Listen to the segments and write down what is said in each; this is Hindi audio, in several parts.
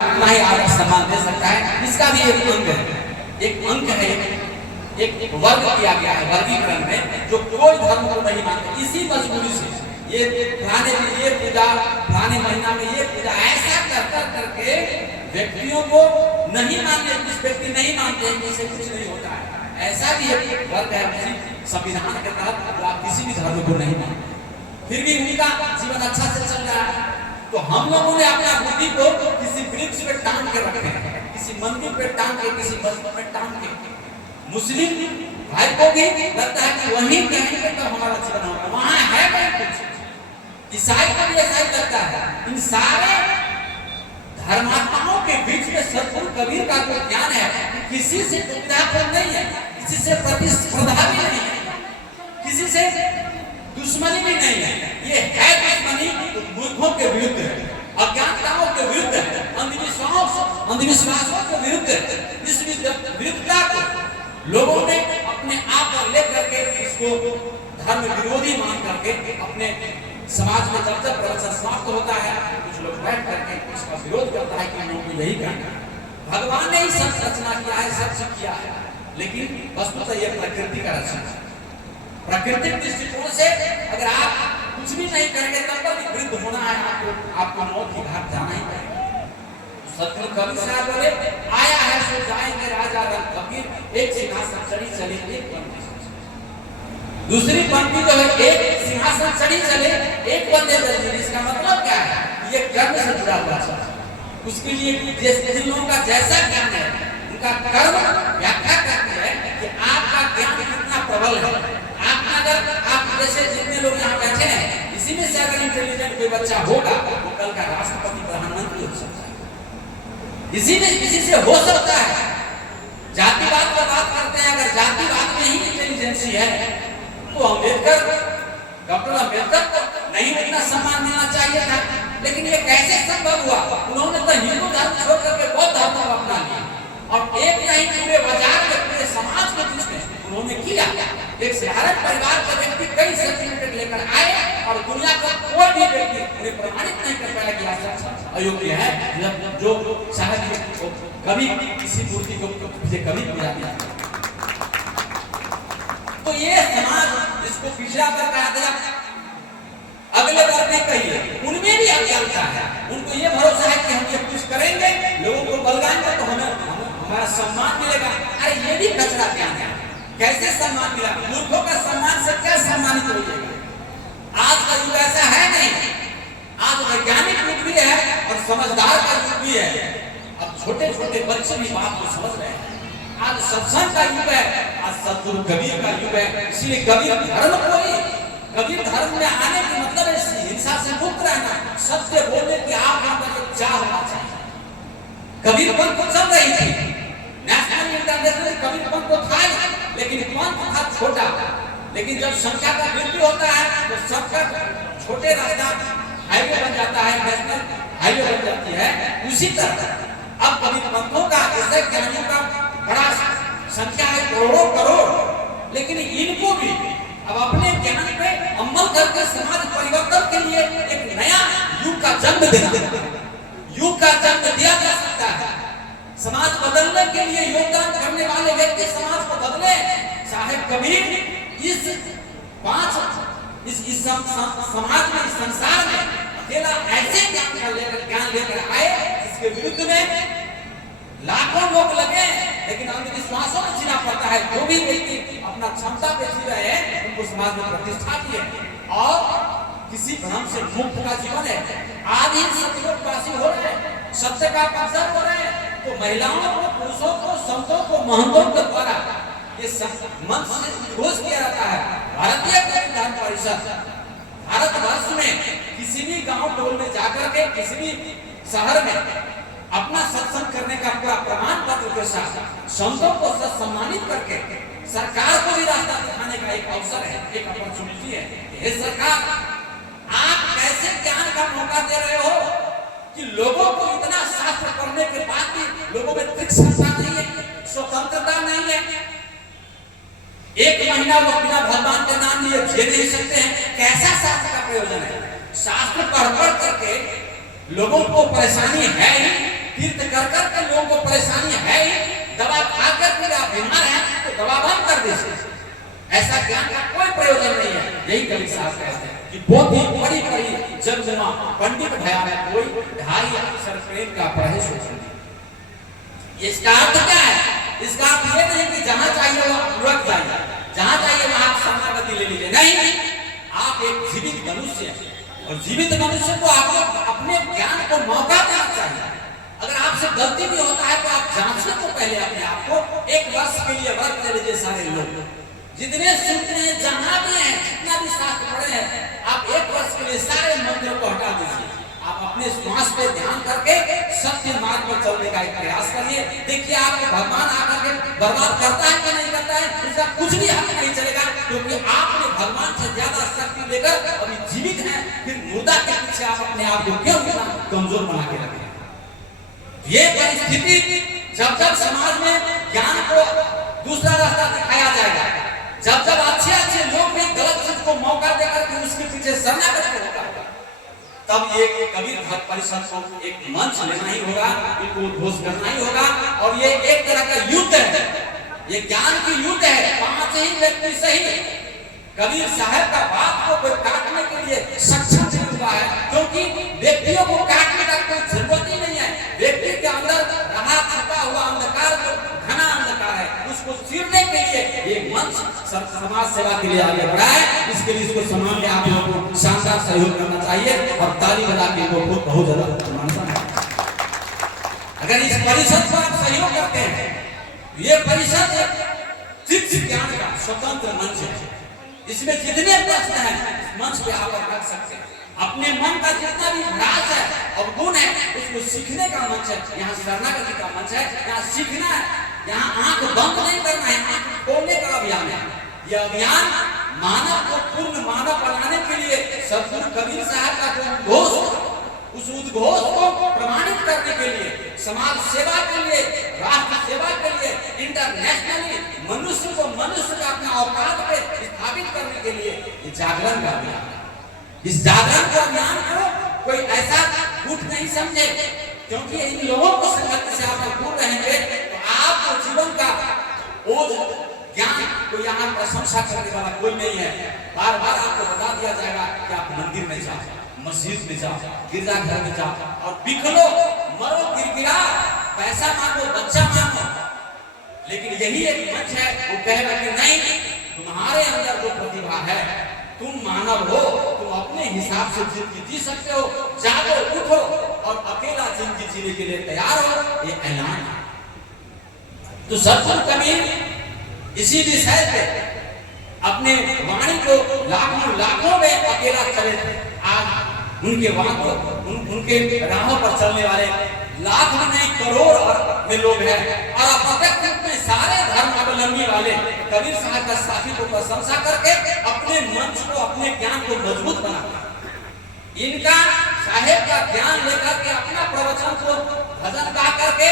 उतना ही आदर सम्मान दे सकता है। इसका भी एक अंक है, एक वर्ग किया गया है वर्गीकरण में, जो कोई धर्म को नहीं मानते। इसी मजबूरी से ये फलाने में ये पूजा, फलाने महीना में ये पूजा, ऐसा कर करके व्यक्तियों को नहीं मानते। कुछ व्यक्ति नहीं मानते हैं कि इससे कुछ नहीं होता है। ऐसा भी एक वर्ग है उसी संविधान के तहत, जो आप किसी भी धर्म को नहीं मानते, फिर भी उनका जीवन अच्छा से चल रहा है। तो हम लोगों ने अपना बुद्धि को किसी वृक्ष पे टांग के रखे हैं, किसी मंदिर पे टांग के, किसी मस्जिद पे टांग के। मुस्लिम भाई को भी लगता है कि वहीं कहीं पे तो हमारा जीवन होगा, वहां है कहीं कुछ। ईसाई को भी ऐसा ही लगता है। इन सारे धर्मात्माओं के बीच में सतगुरु कबीर का जो ज्ञान है, किसी से दुविधापन नहीं है, किसी से प्रतिस्पर्धा भी नहीं है, किसी से दुश्मनी भी नहीं है। ये है दुश्मनी मूर्खों के विरुद्ध है, अज्ञानताओं के विरुद्ध है, अंधविश्वासों के विरुद्ध है। इस विरुद्धता को लोगों ने अपने आप पर लेकर के इसको धर्म विरोधी मान करके अपने समाज में जब प्रवचन समाप्त होता है, कुछ लोग बैठ करके इसका विरोध करता है कि हम लोग यही कहना है। भगवान ने ही सब रचना किया है, सब किया है, लेकिन वस्तुतः यह प्रकृति का रचना है। प्राकृतिक दृष्टिकोण से अगर आप कुछ भी नहीं करेंगे तब तक वृद्ध होना है, आपको मौत की घाट जाना ही पड़ेगा। सतगुरु कबीर साहब बोले, आया है सो जाएंगे राजा रंग कबीर, एक सिंहासन चढ़ी चले एक पंक्ति। दूसरी पंक्ति जो है, एक सिंहासन चढ़ी चले एक बंदे दर्जी। इसका मतलब क्या है? ये कर्म से जुड़ा हुआ है। उसके लिए जिन लोगों का जैसा ज्ञान है, उनका कर्म व्याख्या करती है कि आपका ज्ञान कितना प्रबल है। आप जैसे जितने लोग यहाँ बैठे हैं, इसी में से अगर इंटेलिजेंट कोई बच्चा होगा, वो कल का राष्ट्रपति प्रधानमंत्री हो सकता है। इसी में किसी से हो सकता है। जातिवाद पर बात करते हैं, अगर जातिवाद में ही इंटेलिजेंसी है तो अम्बेडकर, डॉक्टर अम्बेडकर को नहीं इतना सम्मान देना चाहिए था। लेकिन ये कैसे संभव हुआ? उन्होंने तो हिंदू धर्म छोड़ करके बौद्ध धर्म को अपना लिया, और एक नहीं पूरे बाजार में, पूरे समाज के बीच में उन्होंने किया। एक साधारण परिवार का व्यक्ति कई सर्टिफिकेट लेकर आए, और दुनिया का कोई भी व्यक्ति उन्हें प्रमाणित नहीं कर पाया कि आप अयोग्य है, जो शायद कभी किसी मूर्ति को पीछे कभी पूजा किया। तो ये समाज जिसको पिछड़ा कर कहा गया, अगले वर्ग ने कहिए, उनमें भी अज्ञानता है। उनको ये भरोसा है कि हम ये कुछ करेंगे, लोगों को बलगाएंगे तो हमारा सम्मान मिलेगा। अरे ये भी कचरा ज्ञान है। कैसे सम्मान मिला? मूर्खों का सम्मान से क्या सम्मानित हो जाएगा? आज का युग ऐसा है नहीं। आज वैज्ञानिक युग भी है और समझदार का युग भी है। अब छोटे छोटे बच्चे भी बात को समझ रहे हैं। आज सत्संग का युग है, आज सतगुरु कबीर का युग है। इसलिए कबीर धर्म को ही, कबीर धर्म में आने की मतलब है हिंसा से मुक्त रहना, सत्य बोलने की आपका चाह होना चाहिए। कबीर पंथ को चल रही थी, नेशनल इंटरनेशनल कबीर पंथ को था, लेकिन पंथ था छोटा। लेकिन जब संख्या का वृद्धि होता है तो सबका छोटे रास्ता हाईवे बन जाता है, नेशनल हाईवे बन जाती है। उसी तरह अब कबीर पंथों का, ऐसे ज्ञानियों का बड़ा संख्या है, करोड़ों करोड़, लेकिन इनको भी अब अपने ज्ञान पे अमल करके समाज परिवर्तन के लिए एक नया युग का जन्म देना, युग का जन्म दिया जा सकता है। समाज बदलने के लिए योगदान करने वाले व्यक्ति समाज को बदले। साहेब कबीर इस समाज में, इस संसार में अकेला ऐसे ज्ञान लेकर आए जिसके विरुद्ध में लाखों लोग लगे, लेकिन अंधविश्वासों में जीना पड़ता है। जो भी व्यक्ति अपना क्षमता पे जी रहे हैं, उनको समाज में प्रतिष्ठा दी है और किसी भ्रम से मुक्त का जीवन है। आज ही सत्योपासी हो रहे हैं, सत्य का प्रचार हो रहे हैं, तो महिलाओं को, पुरुषों को, संतों को, महंतों के द्वारा ये मंच से विरोध किया जाता है। भारतीय विधान परिषद भारतवर्ष में किसी भी गांव टोल में जाकर के, किसी भी शहर में अपना सत्संग करने का पूरा प्रमाण पत्र के साथ संतों को सम्मानित करके सरकार को भी रास्ता दिखाने का एक अवसर है, एक अपॉर्चुनिटी है। ये सरकार, आप कैसे ज्ञान का मौका दे रहे हो कि लोगों को इतना शास्त्र पढ़ने के बाद भी लोगों में तीक्ष्णता नहीं है, स्वतंत्रता नहीं है। एक महीना वो बिना भगवान के नाम लिए जी नहीं सकते हैं। कैसा शास्त्र का प्रयोजन है? शास्त्र पढ़ करके लोगों को परेशानी है ही, फिर दवा खाकर फिर आप बीमार हैं तो दवा बंद कर दीजिए। ऐसा ज्ञान का कोई प्रयोजन नहीं है। यही कवि साहब कहते हैं कि पोथी पढ़ी पढ़ी जगजुमा पंडित भया में कोई ढाई अक्षर प्रेम का पढ़े सो सुनी। इसका अर्थ क्या है? इसका अर्थ ये नहीं कि जहां चाहिए वहां लुढ़क जाइए, जहां चाहिए वहां आप शरणागति ले लीजिए। नहीं, आप एक जीवित मनुष्य हैं और जीवित मनुष्य को आपको अपने ज्ञान को मौका देना चाहिए। अगर आपसे गलती भी होता है तो आप जांचिए तो पहले अपने आप को। एक वर्ष के लिए व्रत ले लीजिए। सारे लोग जितने सूत्र हैं, जहां भी हैं, जितना भी शास्त्र पढ़े हैं, आप एक वर्ष के लिए सारे मंत्रों को हटा दीजिए। आप अपने श्वास पे ध्यान करके सत्य मार्ग पर चलने का एक प्रयास करिए। देखिए आपको भगवान आकर के बर्बाद करता है कि नहीं करता है, इसका कुछ भी हक नहीं चलेगा, क्योंकि आपने भगवान से ज्यादा शक्ति लेकर अभी जीवित हैं। फिर मुर्दा के पीछे आप अपने आप को क्यों इतना कमजोर बना के रखें? ये परिस्थिति जब जब समाज में ज्ञान को दूसरा रास्ता दिखाया जाएगा, जब जब अच्छे अच्छे लोग भी गलत चीज को मौका देकर के उसके पीछे शरणागत होगा, तब ये कबीर भक्त परिषद को एक मंच लेना ही होगा, इनको उद्घोष करना ही होगा। और ये एक तरह का युद्ध है, ये ज्ञान की युद्ध है। 5 ही व्यक्ति सही कबीर साहब का बात को कोई काटने के लिए सक्षम नहीं हुआ है, क्योंकि व्यक्तियों को काटने का कोई जरूरत ही नहीं है। व्यक्ति के अंदर रहा छुपा हुआ अंधकार जो घना अंधकार है, उसको चीरने के लिए ये मंच समाज सेवा के लिए आगे बढ़ा है। इसके लिए इसको सम्मान में आप लोगों को शानदार सहयोग करना चाहिए और ताली बजा के इनको बहुत ज्यादा मानना है। अगर इस परिषद को आप सहयोग करते हैं, ये परिषद चित्त ज्ञान का स्वतंत्र मंच है। इसमें जितने प्रश्न हैं मंच पे आप रख सकते हैं। अपने मन का जितना भी भ्रास है, अवगुण है, उसको सीखने का मंच है। यहाँ शरणागति का मंच है, यहाँ सीखना है, यहाँ आंख बंद नहीं करना है, आंख खोलने का अभियान है। यह अभियान मानव को पूर्ण मानव बनाने के लिए सदगुरु कबीर साहब का जो उद्घोष, उस उद्घोष को प्रमाणित करने के लिए, समाज सेवा के लिए, राष्ट्र सेवा के लिए, इंटरनेशनली मनुष्य को मनुष्य का अपना औकात पे स्थापित करने के लिए ये जागरण का अभियान है। इस जागरण के अभियान को कोई ऐसा गुट नहीं समझे, क्योंकि इन लोगों को संगति से आप दूर रहेंगे तो आपको जीवन का ओझ ज्ञान को यहाँ प्रशंसा करने वाला कोई नहीं है। बार बार आपको बता दिया जाएगा कि आप मंदिर में जाओ, मस्जिद में जाओ, गिरजाघर में जाओ और बिखलो, मरो, गिरगिरा, पैसा मांगो, बच्चा मांगो, लेकिन यही एक मंच है वो कहेगा कि नहीं, तुम्हारे अंदर जो प्रतिभा है, तुम मानव हो, तुम अपने हिसाब से जिंदगी जी सकते हो, जागो, उठो और अकेला जिंदगी जीने के लिए तैयार हो, ये ऐलान है। तो सदगुरु कबीर इसी विषय पे अपने वाणी को लाखों में अकेला चले थे। आज उनके वाणों, उनके राहों पर चलने वाले लाख में नहीं करोड़ में लोग हैं और अप्रत्यक्ष रूप में सारे धर्म अवलंबी वाले कबीर साहब का साथी को प्रशंसा करके अपने मंच को, अपने ज्ञान को मजबूत बनाते हैं। इनका साहेब का ज्ञान लेकर के अपना प्रवचन को भजन गा करके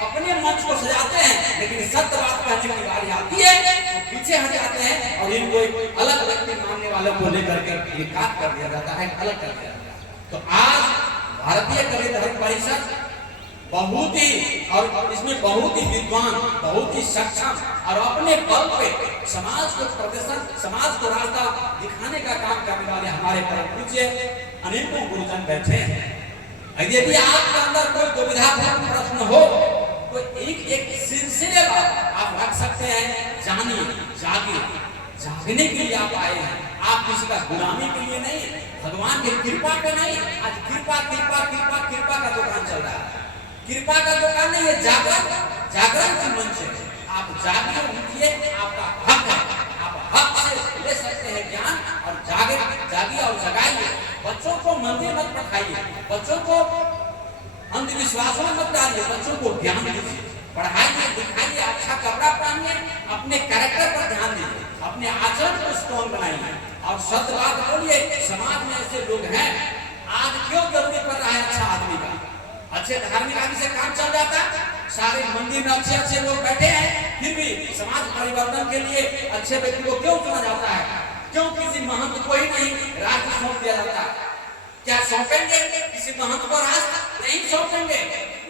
अपने मंच को सजाते हैं, लेकिन सत्य बात कहने की बारी आती है तो पीछे हट जाते हैं और इनको एक अलग व्यक्ति मानने वालों को लेकर के निकात कर दिया जाता है, अलग कर दिया जाता है। तो आज भारतीय कबीर धर्म परिषद बहुत ही, और इसमें बहुत ही विद्वान, बहुत ही सक्षम और अपने बल पे समाज को प्रदर्शन, समाज को रास्ता दिखाने का काम करने वाले हमारे परम पूज्य अनेकों गुरुजन बैठे हैं। यदि आपके अंदर कोई दुविधापूर्ण प्रश्न हो तो एक सिलसिले आप रख सकते हैं। जानिए, जागिए, जागने के लिए आप आए हैं, आप किसी का गुलामी के लिए नहीं, भगवान की कृपा पे नहीं। आज कृपा कृपा कृपा कृपा का दुकान चल रहा है, कृपा का दुकान नहीं है, जागरण की मंच है। आप जागिए, उठिए, आपका हक है, आप हक से ले सकते हैं ज्ञान और जागिए और जगाइए। बच्चों को मंदिर मत पठाइए, बच्चों को अंधविश्वासों में मत डालिए, बच्चों को ज्ञान दीजिए, पढ़ाइए, दिखाइए, अच्छा कपड़ा पहनिए, अपने कैरेक्टर पर ध्यान दीजिए, अपने आचरण को स्ट्रॉन्ग बनाइए और सत्य बात बोलिए। समाज में ऐसे लोग हैं, आज क्यों जरूरी पड़ रहा है अच्छा आदमी का? अच्छे धार्मिक आदमी से काम चल जाता है, सारे मंदिर में अच्छे अच्छे लोग बैठे हैं, फिर भी समाज परिवर्तन के लिए अच्छे व्यक्ति को क्यों चुना जाता है? क्यों किसी महंत को ही नहीं राष्ट्र सौंप दिया जाता है? क्या सौंपेंगे किसी महंत को राष्ट्र? नहीं सौंपेंगे।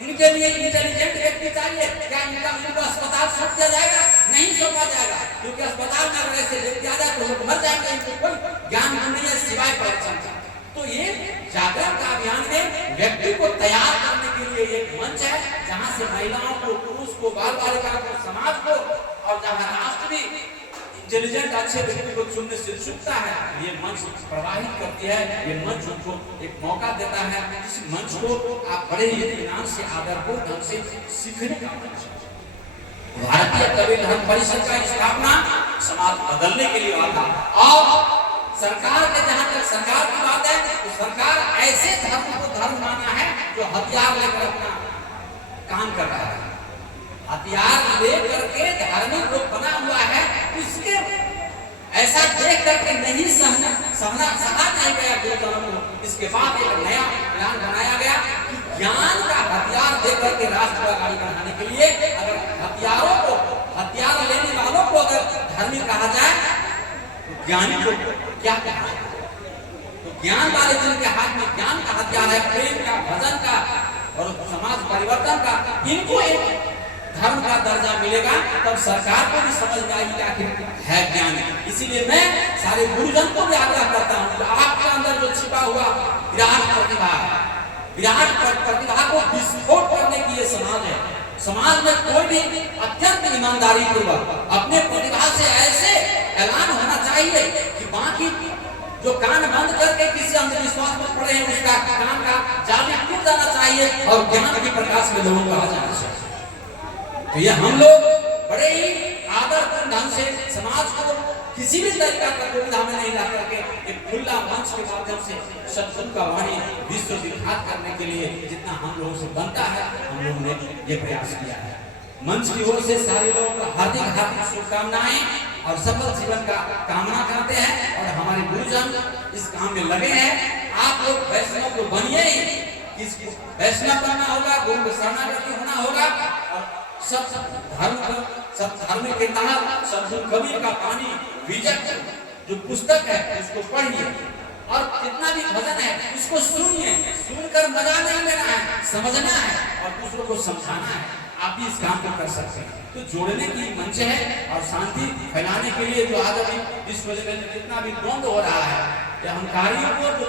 इनके लिए इंटेलिजेंट व्यक्ति चाहिए। क्या इनको अस्पताल सौंप दिया जाएगा? नहीं सौंपा जाएगा, क्योंकि अस्पताल में अगर ऐसे व्यक्ति आ जाए तो लोग मर जाएंगे। इनको कोई ज्ञान नहीं है सिवाय प्रवचन का। तो ये जागरण का अभियान में व्यक्ति को तैयार करने के लिए एक मंच है, जहां से महिलाओं को, पुरुष को, बाल बालिकाओं को, समाज को, और जहां राष्ट्र भी इंटेलिजेंट अच्छे व्यक्ति को चुनने से चुकता है। ये मंच प्रवाहित करती है, ये मंच उनको एक मौका देता है। इस मंच को आप बड़े ही इत्मीनान से, आदरपूर्ण ढंग से सीखने का मंच है। भारतीय कबीर धर्म परिषद का स्थापना समाज बदलने के लिए हुआ था। और सरकार के, जहां तक सरकार की बात है, तो सरकार ऐसे धर्म को धर्म माना है जो हथियार लेकर अपना काम कर रहा है। हथियार लेकर के धार्मिक लोग बना हुआ है, इसके ऐसा देख करके नहीं सहा नहीं गया गुरुजनों को। इसके बाद एक नया प्लान बनाया गया कि ज्ञान का हथियार देकर के राष्ट्र को आगे बढ़ाने के लिए, अगर हथियार लेने वालों को अगर धार्मिक कहा जाए तो ज्ञानी को क्या कहा जाए? तो ज्ञान वाले जिनके हाथ में ज्ञान का हथियार है, प्रेम का, भजन का और समाज परिवर्तन का, इनको एक धर्म का दर्जा मिलेगा, तब सरकार को भी समझ में आएगी आखिर है ज्ञान। इसीलिए मैं सारे गुरुजन को भी आग्रह करता हूँ कि आपके अंदर जो छिपा हुआ विराट प्रतिभा है, विराट प्रतिभा को विस्फोट करने की ये समाज है। समाज में कोई भी अत्यंत ईमानदारी पूर्वक अपने प्रतिभा से ऐसे ऐलान होना चाहिए कि बाकी जो कान बंद करके किसी अंधविश्वास में पड़े हैं, उसका कान का जाली टूट जाना चाहिए और ज्ञान के प्रकाश में लोगों को आ जाना चाहिए। तो ये हम लोग बड़े ही आदरपूर्ण ढंग से समाज को किसी भी तरीका का दुविधा में नहीं ला करके एक खुला मंच के माध्यम से सत्संग का वाणी विश्व विख्यात करने के लिए जितना हम लोगों से बनता है, हम लोगों ने ये प्रयास किया है। मंच की ओर से सारे लोगों को हार्दिक शुभकामनाएं और सफल जीवन का कामना करते हैं। और हमारे गुरुजन इस काम में लगे हैं। आप लोग वैष्णव को बनिए ही, किसको वैष्णव बनना होगा, गुरु को शरणागति होना होगा, और सब धर्म के तहत सद्गुरु कबीर का पानी विजय जो पुस्तक है उसको पढ़िए, और जितना भी भजन है उसको सुनिए। सुनकर मजा नहीं लेना है, समझना है और दूसरों को समझाना है। आप भी इस काम को कर सकते हैं। तो जोड़ने की मंच है और शांति फैलाने के लिए जो आज अभी विश्व लेवल में जितना भी द्वंद हो रहा है, या अहंकारियों को जो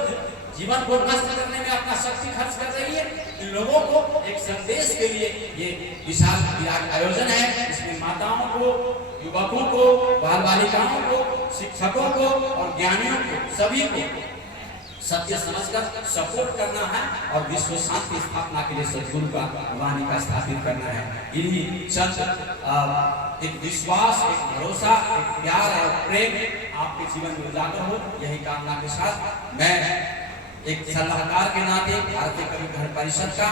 जीवन को नष्ट करने में अपना शक्ति खर्च कर रही है, इन लोगों को एक संदेश के लिए ये विशाल विराट आयोजन है। इसमें माताओं को, युवकों को, बाल बालिकाओं को, शिक्षकों को और ज्ञानियों को, सभी को सत्य समझकर सपोर्ट करना है और विश्व शांति स्थापना के लिए सद्गुरु का वाणी का स्थापित करना है। इन्हीं चंद एक विश्वास, एक भरोसा, एक प्यार और प्रेम आपके जीवन में उजागर हो, यही कामना के साथ मैं एक सलाहकार के नाते भारतीय कबीर धर्म परिषद का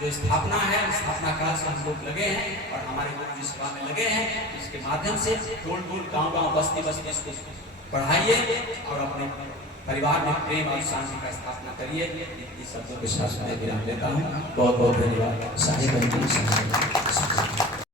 जो स्थापना है, स्थापना काल से हम लोग लगे हैं और हमारे गुरु जी सेवा में लगे हैं। इसके माध्यम से टोल टोल, गाँव बस्ती बस्ती इसको बढ़ाइए और अपने परिवार में प्रेम और शांति का स्थापना करिए। इस शब्दों के साथ मैं विराम लेता हूँ। बहुत बहुत धन्यवाद।